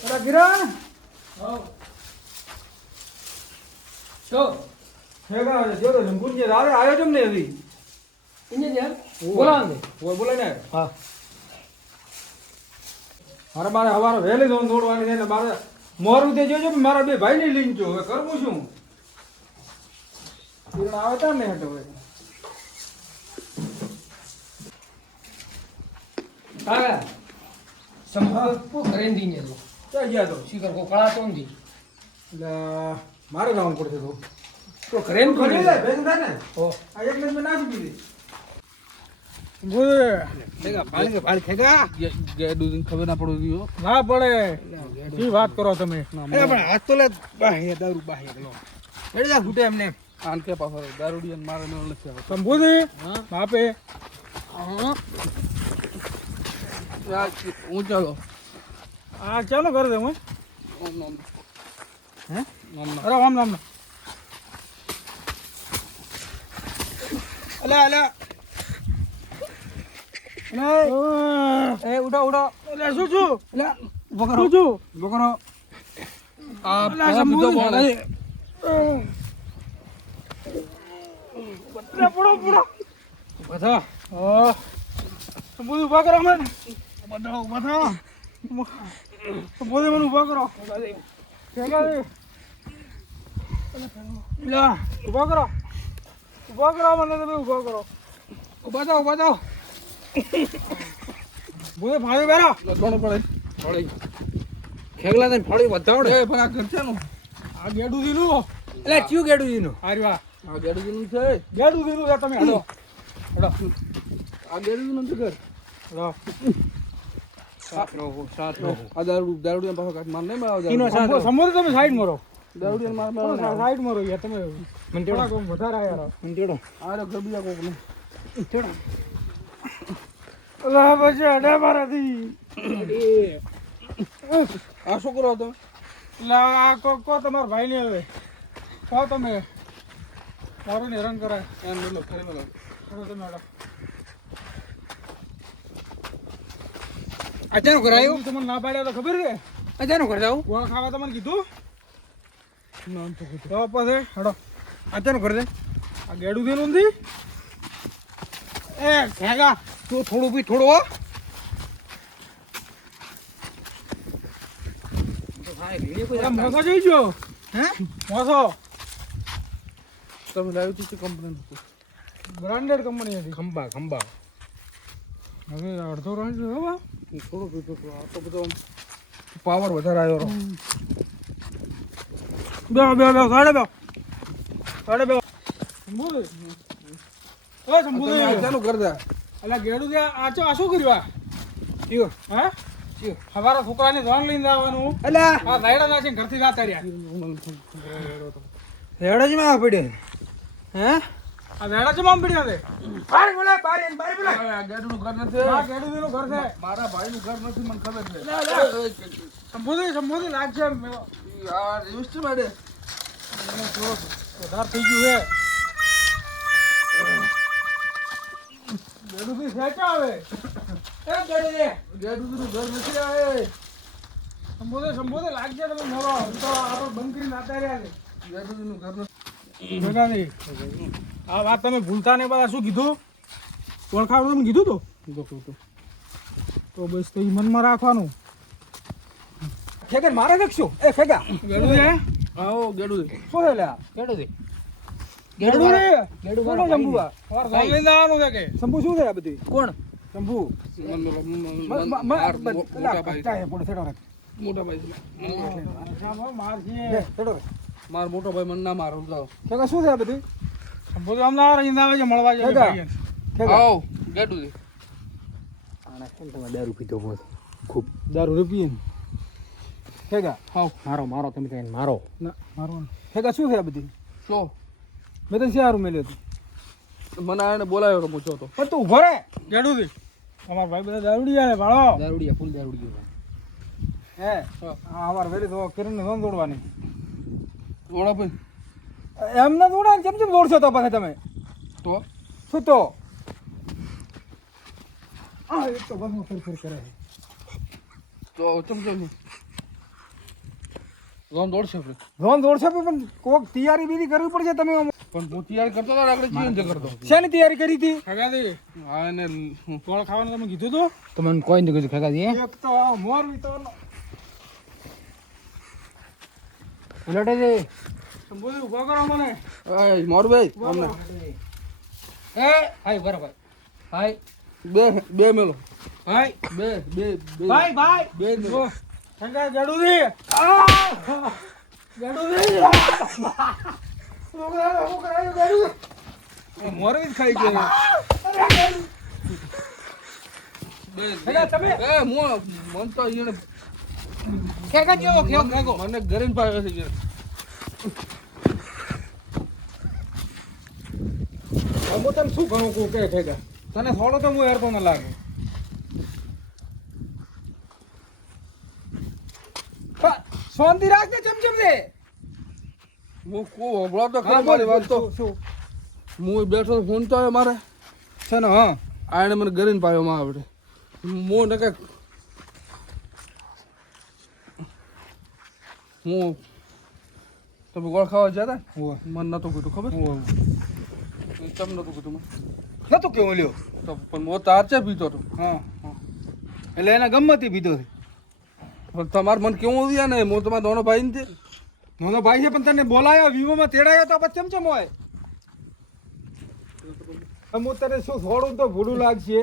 અરે કિરણ શું હેગા જો તો જમકુંજે રાવે આયો જમ ને હજી ઇન્જિનિયર બોલાવ દે બોલે ને હા મારે હવારે વહેલી દોડવાની છે ને મારે મોરું તે જોજો મારા બે ભાઈ ને લઈને જો હવે કરવું શું કિરણ આવે તા ને હટો હવે કાકા સંપૂર્ણ કરેન દીને તો ક્યાં ગયા તો શિખર કો કળા તો નથી એટલે મારે જવું પડશે તો કરેન તો ખરી જાય ભેગું થાય ને ઓ આ એક મિનિટ મેં નાખી દીધી બોલે ખેગા પાણી ખેગા ગેડું ખબર ના પડવી હો ના પડે શું વાત કરો તમે પણ હાથ તો લે બાહે દારૂ બાહે લો એડે જા ફૂટે એમને આન કે પાછો દારૂડિયન મારે ન લખે સંભુજી બાપે હા હું ચાલો આ ચાલો કરી દે હું ઓમ નમ હે નમ અરે આમ નામ અલા અલા એ ઉડો ઉડો એટલે શું છું અલા શું છું બકરો આ અલા સંભુજી પડો પડો બધા સંભુજી ઉભા કરો મને બધા સંભુજી મને ઉભા કરો ઉભા કરો મને તમે ઉભા કરો ઉભા જાઓ બોલે ભાઈ બેરા લગણો પડે ફળી ખેગલા ને ફળી વધાવડે એ પણ આ ખર્ચાનું આ ગેડું દીનું એટલે ક્યું ગેડું જીનું હારી વાહ આ ગેડું જીનું છે ગેડું દીનું છે તમે હલો હલો આ ગેડું જીનું છે ઘર હલો સાત રહો આ દારૂડિયા પાછો કાટ માર નહીં મારો ઈનો સમોર તમે સાઈડ મારો દારૂડિયા માર સાઈડ મારો યાર તમે થોડા કોમ વધારે આયા મંટેડો આરે ગબિયા કોક ને ચડો અલા બજે અડે મારાથી આ શું કરો તમે લા આ કો તમાર ભાઈ ને હવે કહો તમે મારું હેરાન કરાય એમ બોલો ખરે બોલો કરો તમે અડો અચાનક કરાયું તમને ના પાડ્યા તો ખબર છે અચાનક કર જાવ ગોળ ખાવા તમને કીધું નામ તો કીધું તો પછી હડો અચાનક કર દે આ ગેડું દેનું નથી એ ખેગા તું થોડું બી થોડું હો મોસો જઈ ગયો હે મોસો તમે લાવ્યું તું કંપની બ્રાન્ડેડ કંપની હતી ખંભા હવે અડધો રન હવે થોડું પીધું તો આ તો બધો પાવર વધારે આવ્યો બે સાડે બે સંભૂ ઓય સંભૂ ચાલુ કર દે અલા ગેડું દે આ શું કર્યું કયો હે હવારા છોકરાને ધોન લઈને આવવાનું અલા આ રાયડા નાખીને ઘરથી જાતા રહ્યા રેડો જ માં પડે હે આ રાયડા છે મામ પડ્યા છે બાર બોલા ગેડુનું ઘર નથી આ ગેડું દેનું ઘર છે મારા ભાઈનું ઘર નથી મને ખબર છે સંભૂ લાગશે આ રજિસ્ટર માટે વધારે થઈ ગયું છે ગેડું થી ખેંચા આવે ગેડુનું ઘર નથી આવે સંબોધે લાગશે તમે મોરો તો આપણે બંધ કરીને આતા રહ્યા છે ગેડુનું ઘર ભેગાથી આ વાત તમે ભૂલતા ને બધા શું કીધું ઓળખાવડું તમે કીધું તો બસ તો મનમાં રાખવાનું ખેગર મારે દેખશું એ ખેગા ગેડું છે આવો ગેડું શું છે લ્યા ગેડું દે ગેડું રે ગેડું કોનો જંબુવા તમારે ગામ લઈને આવવાનું છે કે શંભુ શું છે આ બધું કોણ શંભુ મોટા ભાઈ માર મોટો ભાઈ મને ના મારો છે શું છે આ બધું શંભુ તો અમને રહીને આવે છે મળવા જાય આવ ગેડું દે દારૂ પીધો બોલ ખૂબ દારૂ પીએ હેગા હાવ મારો તમે કઈ મારો ના મારો હેગા શું છે આ બધી શું મેં તો સારું મેલ્યો હતું મને આને બોલાવ્યો તો પૂછો તો પણ તું ઉભો રે ગેડું થી અમારા ભાઈ બધા દારૂડિયા છે ભાળો દારૂડિયા ફૂલ દારૂડિયો હે હા અમારે વેલી તો કિરણને ધોન દોડવાની ઓળા ભાઈ એમને દોડા કેમ દોડશો તો પછી તમે તો શું તો એક તો બસ ફેર કરે તો ચમચમ લોન દોડશે આપણે. લોન દોડશે પણ કોક તૈયારી બીજી કરવી પડશે તમે પણ હું તૈયારી કરતો હતો ને આપણે ચીન જે કરતો. શેની તૈયારી કરી હતી ખગાદી હા એને ગોળ ખાવાનું તમે કીધું હતું તમને કોઈ નથી કીધું ખગાદી એક તો આ મોરવી તો ઉલટે છે બધું ઉભા કરો મને એ મોરભાઈ અમને એ હાય બરાબર હાય બે મેલો ભાઈ બે ભાઈ ભાઈ બે મેલો ખગા ગડુદી ગડુદી મોરવી જ ખાઈ ગયો ખગા તમે મન તો અહીંયા ખેગા જેવો ખેગો મને ઘરે પાયો છે હું તને શું કહું કહું કે ખગા તને થોડો તો હું હેરતો ન લાગે શાંતિ રાખ ને ચમચમ દે હું કો હબળો તો ખરો મારી વાત તો શું હું બેઠો તો ફોન તો આવ્યો મારે છે ને હા આને મને ઘરે પાયો માં આપણે હું ને કે હું તમે ગોળ ખાવા જતા મને નતું કીધું ખબર ચમ નતું કીધું મને નતું કેવું લ્યો તો પણ હું તાર છે પીતો હતો હા એટલે એના ગમતી પીધો છે પણ તમારે મને કેવું થયા ને હું તમારા દોનો ભાઈ ને નાનો ભાઈ છે પણ તને બોલાયો વિવોમાં તેડાયો તો પછી ચમચમ હોય હું તને શું થોડું તો ભૂડું લાગશે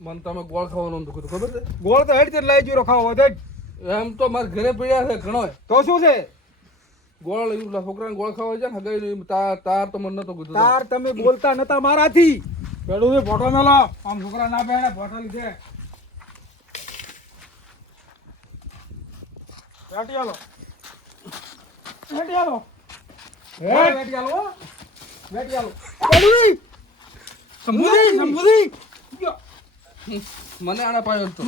મને તમે ગોળ ખાવાનું નતું કીધું ખબર છે ગોળ તો હેડ લઈ ગયો ખાવા હોય એમ તો મારે ઘરે પડ્યા છે ઘણો તો શું છે ગોળ છોકરાને ગોળ ખાવા છે ને હગાઈ તાર તો મને નતો કીધું તાર તમે બોલતા નતા મારાથી પેલું ફોટો મેલો આમ છોકરા ના પહેણે ફોટો લીધે વેટી આલો વેટી આલો વેટી આલો વેટી આલો પેલું સંબુધી સંબુધી મને આના પાયો હતો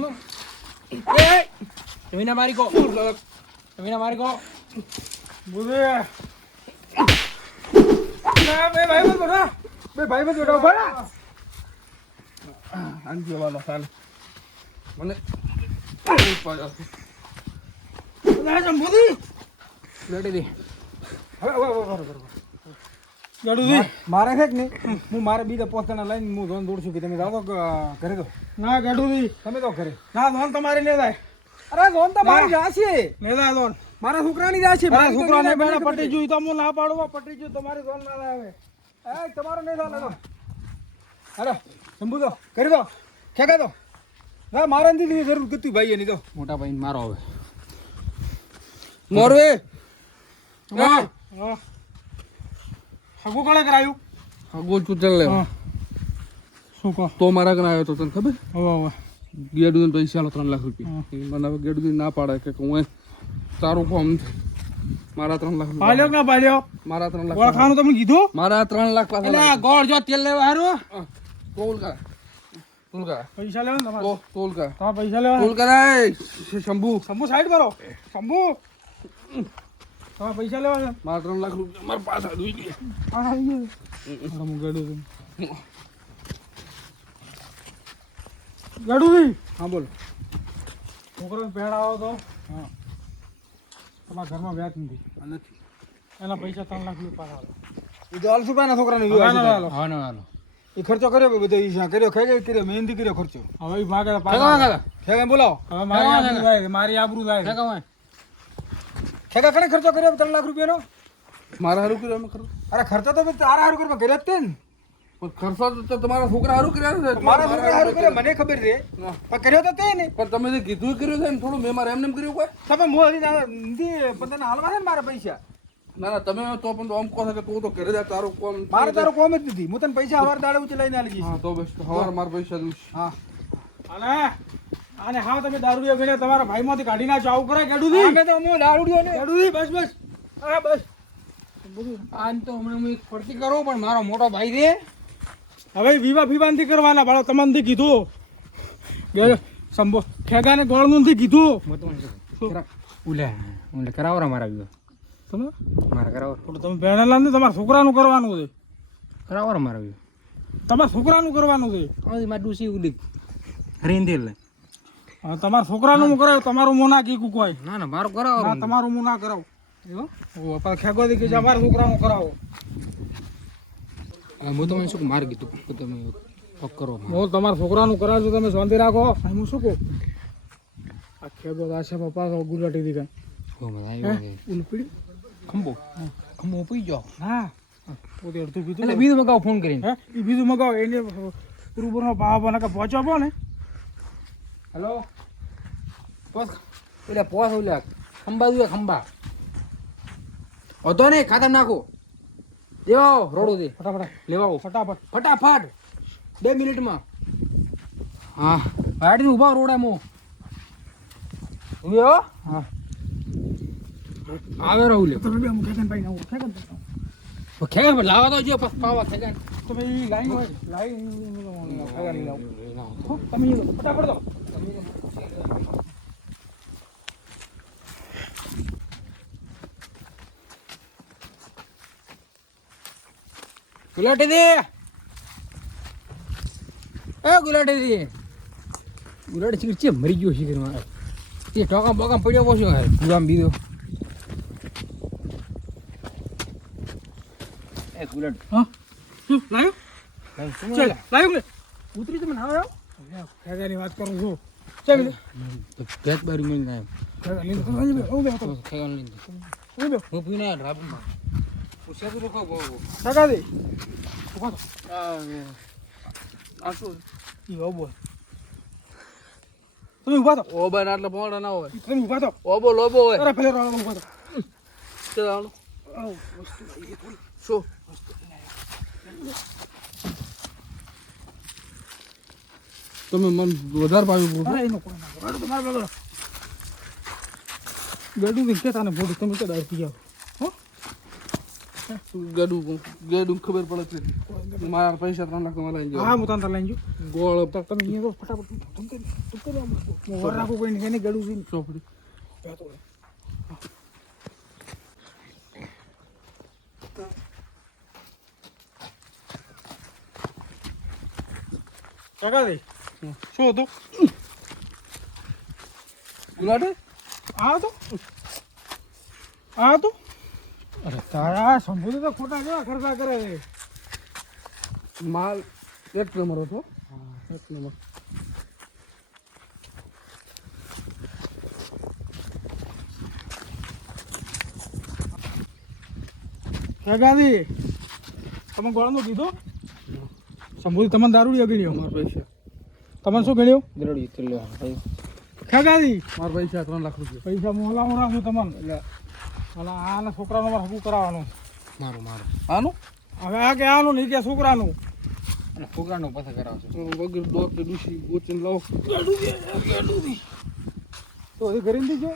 તમે ના મારી કો તમે ના મારી કો બુધે ના બે ભાઈ મત બેઠા બે ભાઈ મત બેઠા ભાઈ આંજી વાળો ચાલે મને પાયો ના સંબુધી લડી દે હવે ગડુજી મારે છે કે નહીં હું મારે બીજા પોતાના લઈને હું ધોન દોડશું કે તમે જાઓ ઘરે તો ના ગડુજી તમે તો ઘરે ના ધોન તમારી નહીં જાય અરે ધોન તો મારી જાશે નહીં જાય ધોન મારા છોકરાની જાશે મારા છોકરાને બેને પટી જોઈ તો હું ના પાડવા પટી જોઈ તમારી ધોન ના આવે એ તમારો નહીં થાય તો અરે શંભુ તો કરી દો ખેંકા દો ના મારા નથી જરૂર કીધું ભાઈ એની તો મોટા ભાઈ મારો હવે મોરવે હા હગું કોણે કરાયું હગો તું ચાલ લે શું કહો તો મારા કને આવ્યો તો તને ખબર હવે હવે ગેડું પૈસા લો 3 લાખ રૂપિયા મને હવે ગેડું ના પાડે કે હું તારું ફોર્મ મારા 3 લાખ પાલ્યો કા પાલ્યો મારા 3 લાખ ગોળ ખાવાનું તમને કીધું મારા 3 લાખ પાછા એટલે આ ગોળ જો તેલ લેવા હારું તોલ કા પૈસા લેવા ને તમારે તોલ કા તમારે પૈસા લેવા તોલ કરાય શંભુ શંભુ સાઈડ કરો શંભુ તમારે પૈસા લેવા છે મારા 3 લાખ રૂપિયા મારા પાછા દઈ દે ગડુજી હા બોલો છોકરાને પહેરાવો તો હા તમારા ઘરમાં વ્યાજ નથી એના પૈસા 3 લાખ રૂપિયા પાછા એ તો અલસુભાઈના છોકરાને હાલો હા ના હાલો એ ખર્ચો કર્યો કે બધો ઈ કર્યો ખેગે કર્યો મહેંદી કર્યો ખર્ચો હવે ઈ માગે ખેગે બોલાવો હવે મારી આબરૂ જાય ખેગા કણે ખર્ચો કર્યો 3 લાખ રૂપિયાનો મારા હારું કર્યો અમે ખરો અરે ખર્ચો તો તારા હારું કર્યો કર્યો જ તે ને પણ ખર્ચો તો તમારા છોકરા હારું કર્યા છે મારા છોકરા હારું કર્યો મને ખબર છે પણ કર્યો તો તે ને પણ તમે જે કીધું કર્યું છે ને થોડું મેં મારે એમને કર્યું કોઈ તમે હું હજી પણ તને હાલવા છે ને મારા પૈસા ના તમે તો પણ આમ કહો છો કે તું તો ઘરે જા તારું કોમ મારે તારો કોમ જ નથી હું તને પૈસા હવાર દાડે ઉચી લઈને આલી જઈશ હા તો બસ હવાર મારા પૈસા દઉં હા અને હા તમે દારૂડિયા પીને તમારા ભાઈમાંથી કાઢી નાખો આવું કરે ગેડુજી અમે તો હું દારૂડિયો ને ગેડુજી બસ બસ હા બસ આન તો હમણાં હું એક ફરતી કરું પણ મારો મોટો ભાઈ રે હવે વિવાહ ફીવા નથી કરવાના બાળો તમને નથી કીધું સંભો ખેગાને ગોળનું નથી કીધું ઉલે કરાવરા મારા વિવાહ તમે મારા કરાવર તમે ભેણેલા ને તમારા છોકરાનું કરવાનું છે કરાવરા મારા વિવાહ તમારા છોકરાનું કરવાનું છે હા મારા ડૂસી ઉડી રેંદેલ હા તમારા છોકરાનું હું કરાવ તમારું મોં ના કીકું કોઈ ના ના મારો કરાવો ના તમારું મું ના કરાવ એવું? ઓ પાછા ખેગવાથી કે મારા છોકરાનું કરાવો. હું તમને શું મારે કીધું કે તમે પગ કરો હું તમારા છોકરાનું કરાવજો, તમે શાંતિ રાખો. હું શું કહું, આ ખેગવાત આશા પપ્પા ગુલાટી દી કાંઈ ઉલપડી ખંભો ખંભો પી જાઓ. હા પોતે અડધું એટલે પીધું. બીજું મગાવો ફોન કરીને. હે એ બીજું મગાવો, એને રૂબરનો ભાવ બનાકે પહોંચો આપો ને. હેલો પોસ એટલે પોસ ઓલા ખંભા જોઈએ ખંભા હતો ને ખાતર નાખો દેવાઓ રોડો દે ફટાફટ લેવાઓ ફટાફટ. ફટાફટ 2 મિનિટમાં. હા ગાડી ઉભા રોડા મો ઉભો હા આવે રહું લે તમે બે હું ખેગનભાઈ ને આવું. ખેગનભાઈ ખેગા પર લાવા તો જો પાવા ખેગા તમે એ લાઈન હોય લાઈન ખેગન લઈ આવો. હો, તમે એ ફટાફટ દો. ગુલાટી દે એ ગુલાટી દે ગુલાટી શીખર છે મરી ગયો શીખર મારે તે ટોકા બોકા પડ્યો પોછો ગુલામ બીજો એ ગુલાટ હા લાયો ચાલ લાયો કે ઉતરી તમે ના આવ્યો. ખેગાની વાત કરું છું. ચાલ ભેટ બારી મેં ના ખેગા લીધો તો અહીં બે ઉભે હતો. ખેગા લઈને ઉભે હું પીને રાબમાં પૂછ્યા તો રોકો બહુ ખેગા દે ઉભા તો આ શું ઈ ઓબો તમે ઉભા તો ઓબા ના એટલે પોણા ના હોય તમે ઉભા તો ઓબો લોબો હોય અરે પેલે રોળો ઉભા તો ચાલો શું તમે મન વધારે પાવી બોલો અરે એનો કોઈ ના કરો તમારે બગડો ગડું વિશે તાને બોડી તમે તો ડાયર પી જાવ. હો ગેડું ખબર પડે છે મારા પૈસા 3 લાખ તમારે લઈ જાઓ. હા હું તાન લઈને જો ગોળ તો તમે અહીંયા તો ફટાફટ તું કરી હું વર રાખું કોઈ નહીં ગડું છે ચોપડી કાકા દે શું હતું ગુલાટી આ તો અરે તારા સંભૂતિ તો ખોટા કેવા ખર્ચા કરે છે. માલ 1 નંબર હતો 1 નંબર કાકાજી તમે ગોળનો કીધો સંભૂતિ તમને દારૂડી ગણ્યો મારા પૈસા તમને શું ગણ્યો ગરડી કિલ્લો કાકાજી મારા પૈસા 3 લાખ રૂપિયા પૈસા મોલામાં રાખું તમને એટલે અને આના છોકરાનું મારે હગું કરાવવાનું. મારું મારું આનું હવે આ કે આનું નહીં કે છોકરાનું અને છોકરાનો પાસે કરાવશે વગર દોર કે ડૂસી ગોચીને લાવો તો એ કરીને દીજો.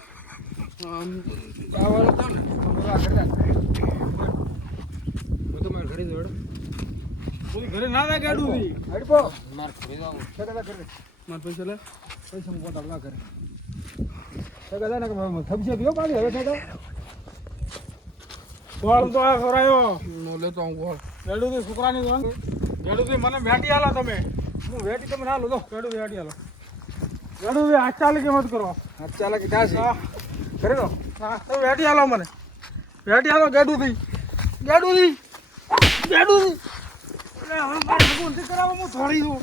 આવાળો હતા ને હું તો મારા ઘરે જોડો કોઈ ઘરે ના થાય ગાડું થી હડપો મારા ઘરે જાવ સગા કરે મારા પૈસા લે પૈસા હું પોતા ના કરે સગા ને કે થબશે પીઓ પાછી હવે સગા ગોળ તો આ ખરાયો નો લેતો હું ગોળ ગાડું થી છોકરાની ગાડું થી મને વેટી આલો તમે હું વેટી તમે ના લો દો ગાડું વેટી આલો ગાડું થી હાથ ચાલે કે મત કરો હાથ ચાલે કે ત્યાં છે હા કરે દો હા તમે વેટી આલો મને વેટી આલો ગાડું થી એટલે હવે મારે ભગવાન થી કરાવો હું થોડી દઉં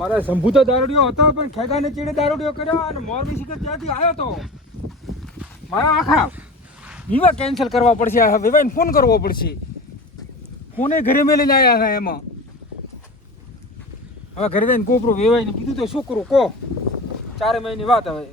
મારા સંભૂતો દારૂડિયો હતો પણ ખેગાને ચીડે દારૂડિયો કર્યો અને મોરબી શિખર ત્યાંથી આવ્યો તો મારા આખા વિવાહ કેન્સલ કરવા પડશે હવે વિવાહને ફોન કરવો પડશે ફોને ઘરે મેલીને આવ્યા હતા એમાં હવે ઘરે જઈને કોપરું વિવાહને કીધું તો શું કરું કહો 4 મહિનાની વાત હવે